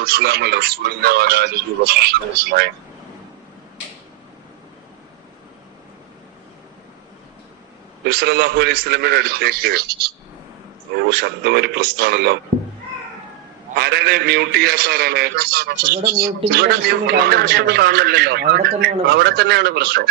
والسلام على رسول الله وعلى آله وصحبه أجمعين. നബി സല്ലല്ലാഹു അലൈഹി വസല്ലമയുടെ അടുത്തേക്ക് ശബ്ദം ഒരു പ്രശ്നമാണല്ലോ. ആരാണ് മ്യൂട്ട് ചെയ്യാത്ത? ആരാണ് ഇവിടെ മ്യൂട്ടിന്റെ പ്രശ്നം കാണുന്നില്ലല്ലോ. അവിടെ തന്നെയാണ് പ്രശ്നം.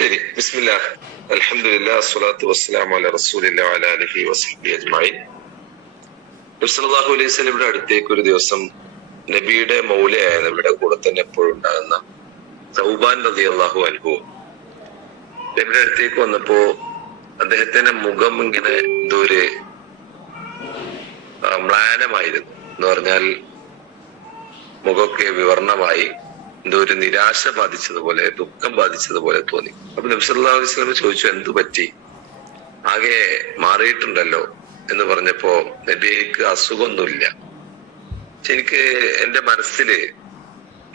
ശരി. ബിസ്മില്ലാഹ്, അൽഹംദുലില്ലാഹ്, അസ്സലാത്തു വസ്സലാമു അലാ റസൂലില്ലാഹി വഅലാ ആലിഹി വസഹ്ബിഹി അജ്മഈൻ. നബി സല്ലല്ലാഹു അലൈഹി വസല്ലമയുടെ അടുത്തേക്ക് ഒരു ദിവസം നബിയുടെ മൗലയായ നബിയുടെ കൂടെ തന്നെ എപ്പോഴും ഉണ്ടാകുന്ന സൗബാൻ റളിയല്ലാഹു അൻഹു നബിയുടെ അടുത്തേക്ക് വന്നപ്പോ അദ്ദേഹത്തിന്റെ മുഖം ഇങ്ങനെ എന്തോ ഒരു മ്ലാനമായിരുന്നു. എന്ന് പറഞ്ഞാൽ മുഖമൊക്കെ വിവർണമായി, എന്തോ ഒരു നിരാശ ബാധിച്ചതുപോലെ, ദുഃഖം ബാധിച്ചതുപോലെ തോന്നി. അപ്പൊ നബി സല്ലല്ലാഹു അലൈഹി വസല്ലം ചോദിച്ചു, എന്തു പറ്റി? ആകെ മാറിയിട്ടുണ്ടല്ലോ എന്ന് പറഞ്ഞപ്പോ, നബി, എനിക്ക് അസുഖമൊന്നുമില്ല, പക്ഷെ എനിക്ക് എന്റെ മനസ്സില്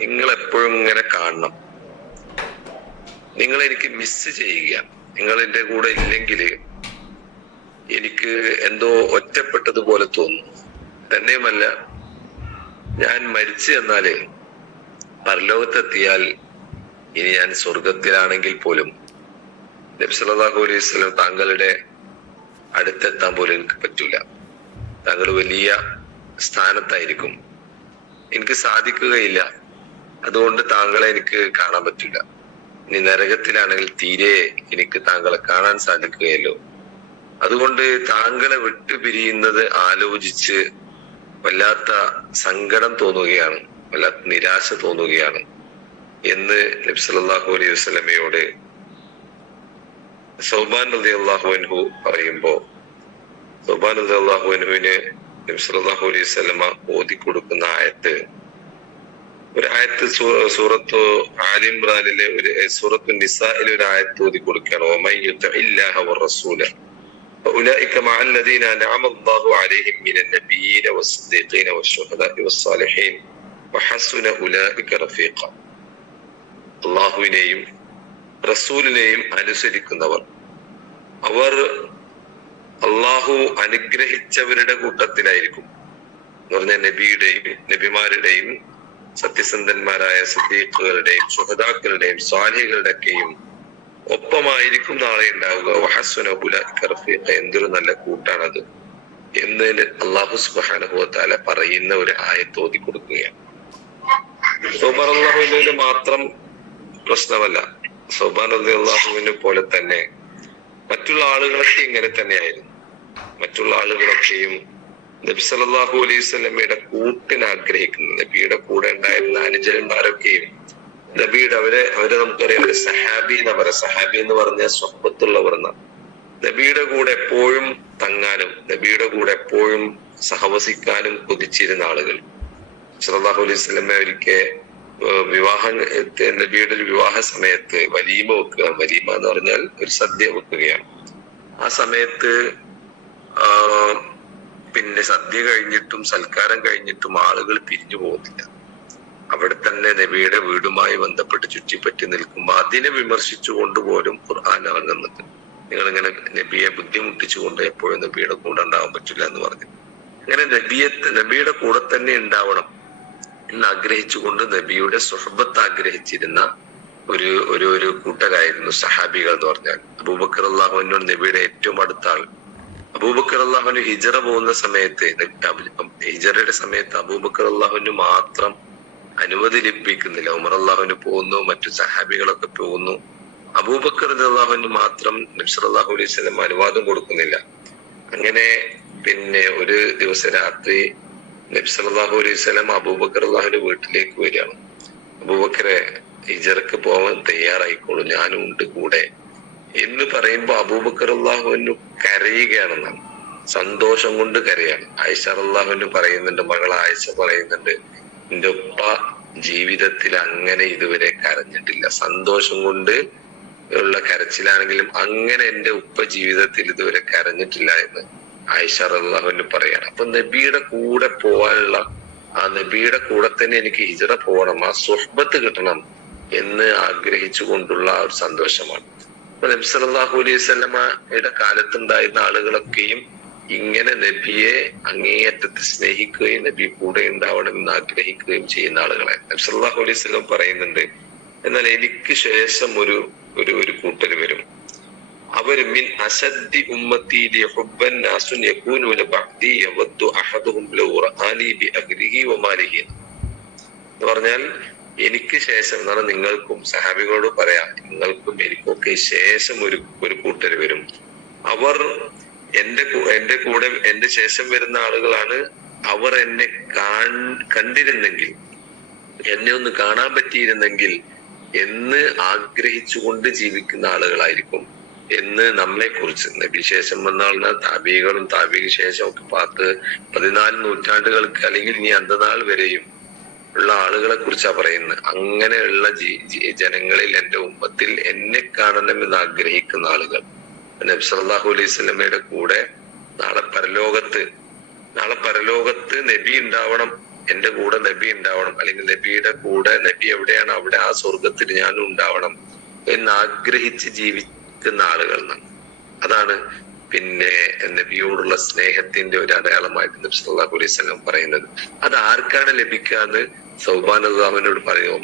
നിങ്ങൾ എപ്പോഴും ഇങ്ങനെ കാണണം, നിങ്ങൾ എനിക്ക് മിസ് ചെയ്യുക, നിങ്ങൾ എന്റെ കൂടെ ഇല്ലെങ്കിൽ എനിക്ക് എന്തോ ഒറ്റപ്പെട്ടതുപോലെ തോന്നുന്നു. തന്നെയുമല്ല, ഞാൻ മരിച്ചു എന്നാല് പരലോകത്തെത്തിയാൽ ഇനി ഞാൻ സ്വർഗത്തിലാണെങ്കിൽ പോലും നബി സല്ലല്ലാഹു അലൈഹി വസല്ലം താങ്കളുടെ അടുത്തെത്താൻ പോലും എനിക്ക് പറ്റൂല. താങ്കൾ വലിയ സ്ഥാനത്തായിരിക്കും, എനിക്ക് സാധിക്കുകയില്ല. അതുകൊണ്ട് താങ്കളെ എനിക്ക് കാണാൻ പറ്റില്ല. ഇനി നരകത്തിലാണെങ്കിൽ തീരെ എനിക്ക് താങ്കളെ കാണാൻ സാധിക്കുകയല്ലോ. അതുകൊണ്ട് താങ്കളെ വിട്ടുപിരിയുന്നത് ആലോചിച്ച് വല്ലാത്ത സങ്കടം തോന്നുകയാണ്, വല്ലാത്ത നിരാശ തോന്നുകയാണ് എന്ന് നബി സല്ലല്ലാഹു അലൈഹി വസല്ലമയോട് സൗബാൻ റളിയല്ലാഹു അൻഹു പറയുമ്പോ, സൗബാൻ റളിയല്ലാഹു അൻഹുവിന് നബി സല്ലല്ലാഹു അലൈഹി വസല്ലമ ഓതി കൊടുക്കുന്ന ഒരു ആയത്ത് സൂറത്തു ആലി ഇംറാനിലെ സൂറത്തു നിസായിലെ ഒരു ആയത്ത് ഓതി കൊടുക്കുകയാണ്. വമൻ യുതിഇല്ലാഹ വറസൂല ഫഉലൈക മഅൽ ലദീന അൻഅമ അല്ലാഹു അലൈഹിം മിനൻ നബിയ്യീന വസ്സദീഖീന വശുഹദാഇ വസ്സാലിഹീൻ വഹസുന ഉലൈക റഫീഖ. അല്ലാഹുവിനെയും റസൂലിനെയും അനുസരിക്കുന്നവർ, അവർ അള്ളാഹു അനുഗ്രഹിച്ചവരുടെ കൂട്ടത്തിലായിരിക്കും. എന്ന് പറഞ്ഞാൽ നബിമാരുടെയും സത്യസന്ധന്മാരായ സിദ്ദീഖുകളുടെയും ശുഹദാക്കളുടെയും സ്വാലിഹുകളുടെയൊക്കെയും ഒപ്പമായിരിക്കും നാളെ ഉണ്ടാവുക. വഹസുന ഉലൈക റഫീഖ, എന്തൊരു നല്ല കൂട്ടാണത് എന്ന് അല്ലാഹു സുബ്ഹാനഹു വ തആല പറയുന്ന ഒരു ആയത്ത് ഓതി കൊടുക്കുകയാണ്. സൗബാൻ റളിയല്ലാഹുവിന് മാത്രം പ്രശ്നമല്ല, സൗബാൻ റളിയല്ലാഹുവിനെ പോലെ തന്നെ മറ്റുള്ള ആളുകളൊക്കെ ഇങ്ങനെ തന്നെയായിരുന്നു. മറ്റുള്ള ആളുകളൊക്കെയും നബി സല്ലല്ലാഹു അലൈഹി വസല്ലമയുടെ കൂട്ടിന് ആഗ്രഹിക്കുന്നു. നബിയുടെ കൂടെ ഉണ്ടായിരുന്ന അനുചരന്മാരൊക്കെയും നബിയുടെ അവരെ നമുക്കറിയാം, ഒരു സഹാബി എന്ന് പറയാം. സഹാബി എന്ന് പറഞ്ഞാൽ സ്വഹബത്തുള്ളവർ എന്നാണ്. നബിയുടെ കൂടെ എപ്പോഴും തങ്ങാനും നബിയുടെ കൂടെ എപ്പോഴും സഹവസിക്കാനും കൊതിച്ചിരുന്ന ആളുകൾ. സല്ലല്ലാഹു അലൈഹി വസല്ലമ ഒരിക്കൽ നബിയുടെ ഒരു വിവാഹ സമയത്ത് വലീമ വെക്കുക. വലീമ എന്ന് പറഞ്ഞാൽ ഒരു സദ്യ വെക്കുകയാണ്. ആ സമയത്ത് പിന്നെ സദ്യ കഴിഞ്ഞിട്ടും സൽക്കാരം കഴിഞ്ഞിട്ടും ആളുകൾ പിരിഞ്ഞു പോകുന്നില്ല. അവിടെ തന്നെ നബിയുടെ വീടുമായി ബന്ധപ്പെട്ട് ചുറ്റിപ്പറ്റി നിൽക്കുമ്പോൾ അതിനെ വിമർശിച്ചുകൊണ്ട് പോലും ഖുർആൻ ഇറങ്ങുന്നുണ്ട്. നിങ്ങളിങ്ങനെ നബിയെ ബുദ്ധിമുട്ടിച്ചുകൊണ്ട് എപ്പോഴും നബിയുടെ കൂടെ ഉണ്ടാവാൻ പറ്റില്ല എന്ന് പറഞ്ഞു. അങ്ങനെ നബിയുടെ കൂടെ തന്നെ ഉണ്ടാവണം എന്ന് ആഗ്രഹിച്ചുകൊണ്ട് നബിയുടെ സുഹബത്ത് ആഗ്രഹിച്ചിരുന്ന ഒരു കൂട്ടരായിരുന്നു സഹാബികൾ എന്ന് പറഞ്ഞാൽ. അബൂബക്കർ റളിയല്ലാഹു അൻഹു നബിയുടെ ഏറ്റവും അടുത്ത ആൾ. അബൂബക്കർ റളിയല്ലാഹു അൻഹു ഹിജറ പോകുന്ന സമയത്ത്, ഹിജറയുടെ സമയത്ത് അബൂബക്കർ റളിയല്ലാഹു അൻഹു മാത്രം അനുമതി ലഭിക്കുന്നില്ല. ഉമർ റളിയല്ലാഹു അൻഹു പോകുന്നു, മറ്റു സഹാബികളൊക്കെ പോകുന്നു. അബൂബക്കർ റളിയല്ലാഹു അൻഹു മാത്രം നബി സല്ലല്ലാഹു അലൈഹി വസല്ലം അനുവാദം കൊടുക്കുന്നില്ല. അങ്ങനെ പിന്നെ ഒരു ദിവസം രാത്രി നബി സല്ലല്ലാഹു അലൈഹി വസല്ലം അബൂബക്കർ റളിയല്ലാഹുവിന്റെ വീട്ടിലേക്ക് വരികയാണ്. അബൂബക്കറെ, ഹിജറക്ക് പോവാൻ തയ്യാറായിക്കോളൂ, ഞാനും ഉണ്ട് കൂടെ എന്ന് പറയുമ്പോ അബൂബക്കർ റളിയല്ലാഹു അൻഹു കരയുകയാണെന്നാണ്. സന്തോഷം കൊണ്ട് കരയാണ്. ആയിഷ റളിയല്ലാഹു അൻഹു പറയുന്നുണ്ട്, മകൾ ആയിഷ പറയുന്നുണ്ട്, എന്റെ ഉപ്പ ജീവിതത്തിൽ അങ്ങനെ ഇതുവരെ കരഞ്ഞിട്ടില്ല. സന്തോഷം കൊണ്ട് ഉള്ള കരച്ചിലാണെങ്കിലും അങ്ങനെ എന്റെ ഉപ്പ ജീവിതത്തിൽ ഇതുവരെ കരഞ്ഞിട്ടില്ല എന്ന് ആയിഷ റളിയല്ലാഹു അൻഹു പറയാണ്. അപ്പൊ നബിയുടെ കൂടെ പോവാനുള്ള ആ നബിയുടെ കൂടെ തന്നെ എനിക്ക് ഹിജ്റ പോകണം, ആ സുഹ്ബത്ത് കിട്ടണം എന്ന് ആഗ്രഹിച്ചു കൊണ്ടുള്ള ആ ഒരു സന്തോഷമാണ്. അപ്പൊ നബി സല്ലല്ലാഹു അലൈഹി വസല്ലമയുടെ കാലത്തുണ്ടായിരുന്ന ആളുകളൊക്കെയും ഇങ്ങനെ നബിയെ അങ്ങേയറ്റത്ത് സ്നേഹിക്കുകയും നബി കൂടെ ഉണ്ടാവണം എന്ന് ആഗ്രഹിക്കുകയും ചെയ്യുന്ന ആളുകളെ നബി സല്ലല്ലാഹു അലൈഹി വസല്ലം പറയുന്നുണ്ട്. എന്നാൽ എനിക്ക് ശേഷം ഒരു കൂട്ടർ വരും, അവര് മിൻ അശദ്ദി ഉമ്മത്തി ലിഹുബ്ബൻ നാസുൻ യകൂനൂന ബഅദി യവദ്ദു അഹദുഹും ലൗ റആനി ബിഅഹ്ലിഹി വമാലിഹി എന്ന് പറഞ്ഞാൽ എനിക്ക് ശേഷം എന്ന് പറഞ്ഞാൽ നിങ്ങൾക്കും സഹാബികളോട് പറയാം, നിങ്ങൾക്കും എനിക്കൊക്കെ ശേഷം ഒരു കൂട്ടർ വരും. അവർ എന്റെ കൂടെ എന്റെ ശേഷം വരുന്ന ആളുകളാണ്. അവർ എന്നെ കണ്ടിരുന്നെങ്കിൽ, എന്നെ ഒന്ന് കാണാൻ പറ്റിയിരുന്നെങ്കിൽ എന്ന് ആഗ്രഹിച്ചുകൊണ്ട് ജീവിക്കുന്ന ആളുകളായിരിക്കും എന്ന് നമ്മളെ കുറിച്ച് നബി ശേഷം വന്ന ആളുടെ താബികളും താബിക്ക് ശേഷം ഒക്കെ 14 നൂറ്റാണ്ടുകൾക്ക് അല്ലെങ്കിൽ ഇനി അന്തനാൾ വരെയും ഉള്ള ആളുകളെ കുറിച്ചാ പറയുന്നത്. അങ്ങനെയുള്ള ജനങ്ങളിൽ എന്റെ ഉമ്മത്തിൽ എന്നെ കാണണമെന്ന് ആഗ്രഹിക്കുന്ന ആളുകൾ നബി സല്ലല്ലാഹു അലൈഹി വസല്ലമയുടെ കൂടെ നാളെ പരലോകത്ത് നബി ഉണ്ടാവണം, എന്റെ കൂടെ നബി ഉണ്ടാവണം, അല്ലെങ്കിൽ നബിയുടെ കൂടെ നബി എവിടെയാണ് അവിടെ ആ സ്വർഗത്തിൽ ഞാനും ഉണ്ടാവണം എന്നാഗ്രഹിച്ച് ജീവിക്കുന്ന ആളുകൾ എന്നാണ്. അതാണ് പിന്നെ നബിയോടുള്ള സ്നേഹത്തിന്റെ ഒരു അടയാളമായിട്ട് നബി സല്ലല്ലാഹു അലൈഹി വസല്ലം പറയുന്നത്. അത് ആർക്കാണ് ലഭിക്കാന്ന് സൗബാൻ അള്ളാഹുവിനോട് പറയുന്നത്,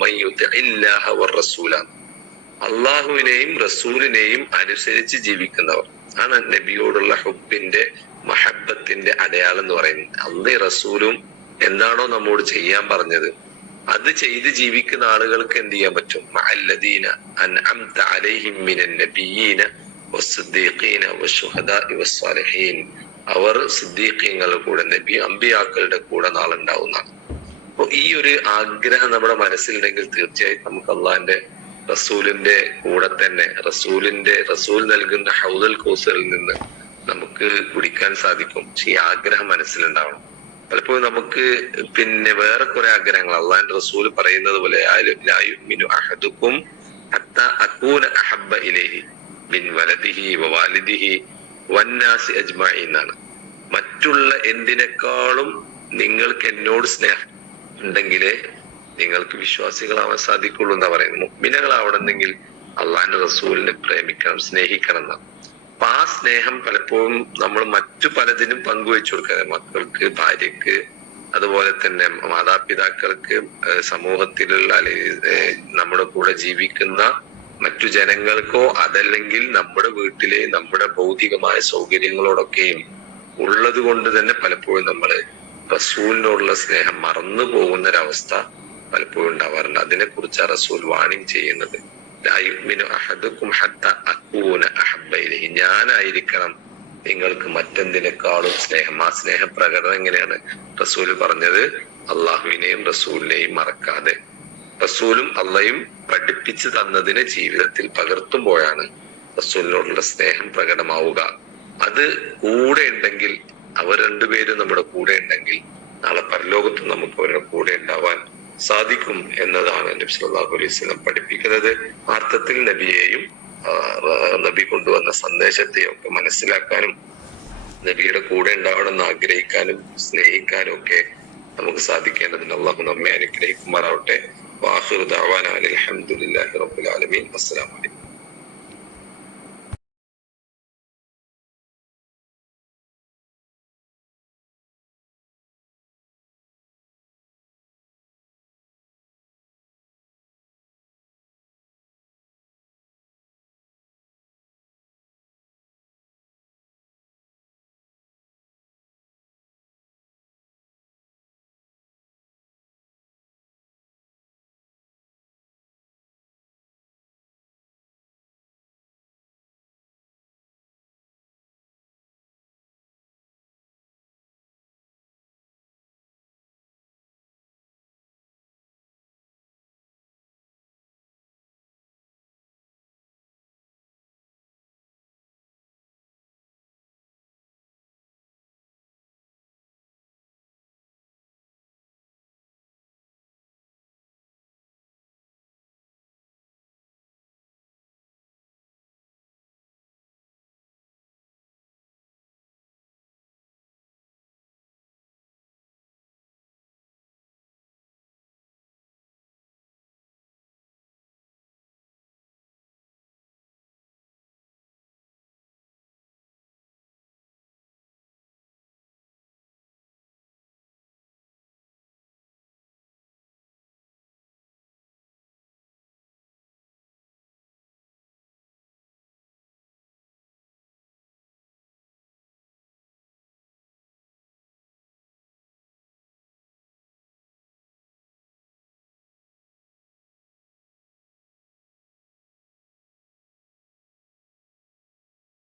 അള്ളാഹുവിനെയും റസൂലിനെയും അനുസരിച്ച് ജീവിക്കുന്നവർ ആണ് നബിയോടുള്ള ഹുബിന്റെ മഹബത്തിന്റെ അടയാളം എന്ന് പറയുന്നത്. അള്ളി റസൂലും എന്താണോ നമ്മോട് ചെയ്യാൻ പറഞ്ഞത് അത് ചെയ്ത് ജീവിക്കുന്ന ആളുകൾക്ക് എന്ത് ചെയ്യാൻ പറ്റും? മഅല്ലദീന അൻഅംത അലൈഹിം മിനൻ നബിയ്യീന വസ്സിദ്ദീഖീന വശുഹദാഇ വസ്സാലിഹീൻ. അവർ സിദ്ദീഖീങ്ങളുടെ കൂടെ നബി അമ്പിയാക്കളുടെ കൂടെ നാളുണ്ടാവുന്നതാണ്. അപ്പൊ ഈ ഒരു ആഗ്രഹം നമ്മുടെ മനസ്സിലുണ്ടെങ്കിൽ തീർച്ചയായും നമുക്ക് അള്ളാഹിന്റെ റസൂലിന്റെ കൂടെ തന്നെ റസൂൽ നൽകുന്ന ഹൗദുൽ കൗസറിൽ നിന്ന് നമുക്ക് കുടിക്കാൻ സാധിക്കും. പക്ഷെ ഈ ആഗ്രഹം മനസ്സിലുണ്ടാവണം. പലപ്പോഴും നമുക്ക് പിന്നെ വേറെ കുറെ ആഗ്രഹങ്ങൾ അള്ളാഹിന്റെ റസൂൽ പറയുന്നത് പോലെ ലാ യുഅ്മിനു അഹദുക്കും ഹത്താ അകൂന അഹബ്ബ ഇലൈഹി മിൻ വലദിഹി വവാലിദിഹി വന്നാസി അജ്മഈൻ എന്നാണ്. മറ്റുള്ള എന്തിനേക്കാളും നിങ്ങൾക്ക് എന്നോട് സ്നേഹം ഉണ്ടെങ്കിലേ നിങ്ങൾക്ക് വിശ്വാസികളാവാൻ സാധിക്കുള്ളൂ എന്നാ പറയുന്നത്. മുഅ്മിനുകളാവണമെങ്കിൽ അള്ളാഹിന്റെ റസൂലിനെ പ്രേമിക്കണം, സ്നേഹിക്കണം എന്നാണ്. അപ്പൊ ആ സ്നേഹം പലപ്പോഴും നമ്മൾ മറ്റു പലതിനും പങ്കുവെച്ചു കൊടുക്കുക, മക്കൾക്ക്, ഭാര്യക്ക്, അതുപോലെ തന്നെ മാതാപിതാക്കൾക്ക്, സമൂഹത്തിലുള്ള അല്ലെങ്കിൽ നമ്മുടെ കൂടെ ജീവിക്കുന്ന മറ്റു ജനങ്ങൾക്കോ അതല്ലെങ്കിൽ നമ്മുടെ വീട്ടിലെ നമ്മുടെ ഭൗതികമായ സൗകര്യങ്ങളോടൊക്കെയും ഉള്ളത് കൊണ്ട് തന്നെ പലപ്പോഴും നമ്മൾ റസൂലിനോടുള്ള സ്നേഹം മറന്നു പോകുന്നൊരവസ്ഥ പലപ്പോഴും ഉണ്ടാവാറുണ്ട്. അതിനെ കുറിച്ച് റസൂൽ വാണിംഗ് ചെയ്യുന്നത് ഞാനായിരിക്കണം നിങ്ങൾക്ക് മറ്റെന്തിനേക്കാളും സ്നേഹം. ആ സ്നേഹ പ്രകടനം എങ്ങനെയാണ് റസൂൽ പറഞ്ഞത്? അള്ളാഹുവിനെയും റസൂലിനെയും മറക്കാതെ റസൂലും അള്ളയും പഠിപ്പിച്ചു തന്നതിനെ ജീവിതത്തിൽ പകർത്തുമ്പോഴാണ് റസൂലിനോടുള്ള സ്നേഹം പ്രകടമാവുക. അത് കൂടെ ഉണ്ടെങ്കിൽ, അവർ രണ്ടുപേരും നമ്മുടെ കൂടെ ഉണ്ടെങ്കിൽ നാളെ പരലോകത്തും നമുക്ക് അവരുടെ കൂടെ ഉണ്ടാവാൻ സാധിക്കും എന്നതാണ് നബി സല്ലല്ലാഹു അലൈഹി വസല്ലം പഠിപ്പിക്കുന്നത്. അർത്ഥത്തിൽ നബിയെയും നബി കൊണ്ടുവന്ന സന്ദേശത്തെയും ഒക്കെ മനസ്സിലാക്കാനും നബിയുടെ കൂടെ ഉണ്ടാവണമെന്ന് ആഗ്രഹിക്കാനും സ്നേഹിക്കാനും ഒക്കെ നമുക്ക് സാധിക്കേണ്ടതിന് അല്ലാഹു നമ്മെ അനുഗ്രഹിക്കുമാറാവട്ടെ. വാഖിറു ദഅവാനാ അൽഹംദുലില്ലാഹി റബ്ബിൽ ആലമീൻ. അസ്സലാമു അലൈക്കും.